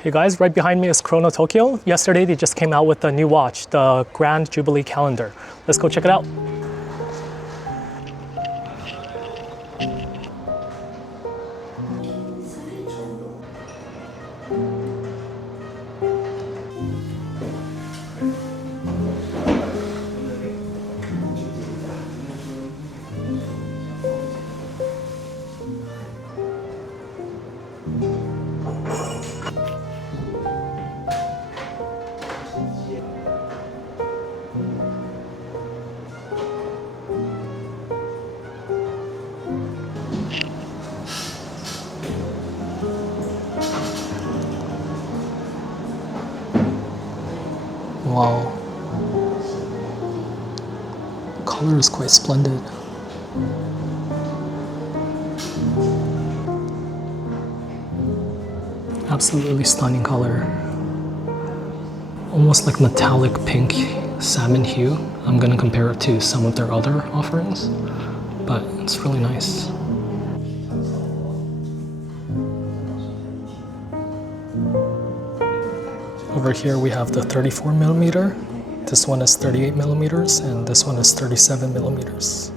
Hey guys, right behind me is Kurono Tokyo. Yesterday they just came out with a new watch, the Grand Jubilee calendar. Let's go check it out. Wow, color is quite splendid. Absolutely stunning color. Almost like metallic pink salmon hue. I'm gonna compare it to some of their other offerings, but it's really nice. Over here we have the 34mm. This one is 38mm and this one is 37mm.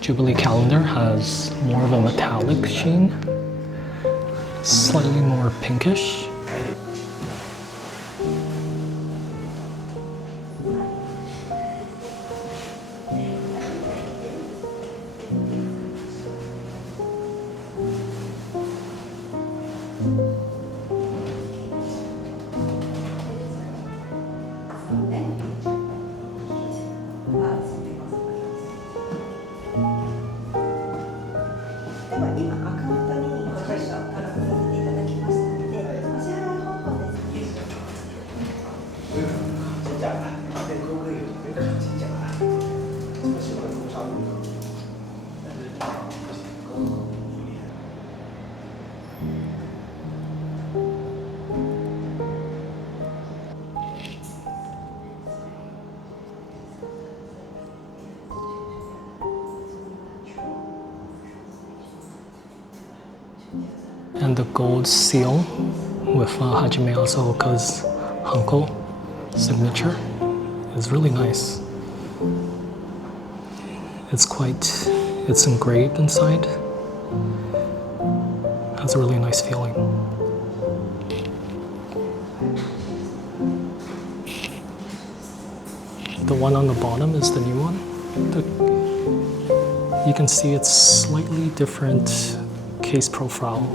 Jubilee calendar has more of a metallic sheen, slightly more pinkish. And the gold seal with Hajime Asaoka's Hanko signature is really nice. It's engraved inside. Has a really nice feeling. The one on the bottom is the new one. You can see it's slightly different case profile.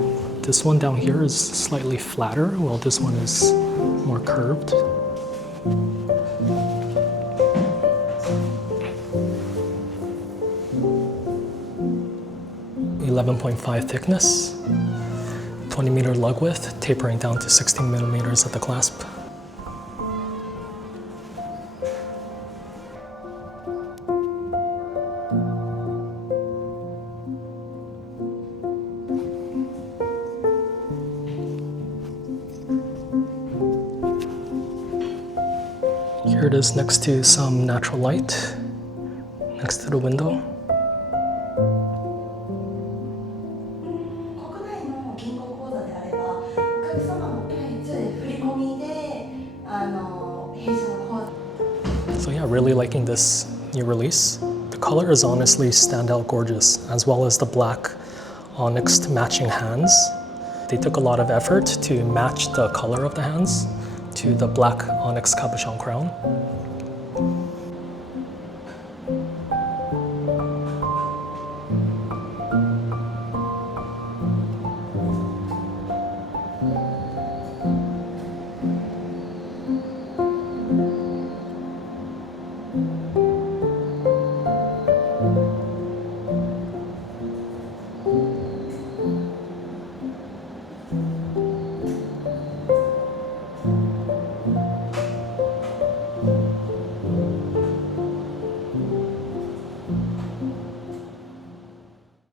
This one down here is slightly flatter, while this one is more curved. .5 thickness, 20mm lug width, tapering down to 16mm at the clasp. Here it is next to some natural light, next to the window. So yeah, really liking this new release. The color is honestly standout gorgeous, as well as the black onyx matching hands. They took a lot of effort to match the color of the hands to the black onyx cabochon crown.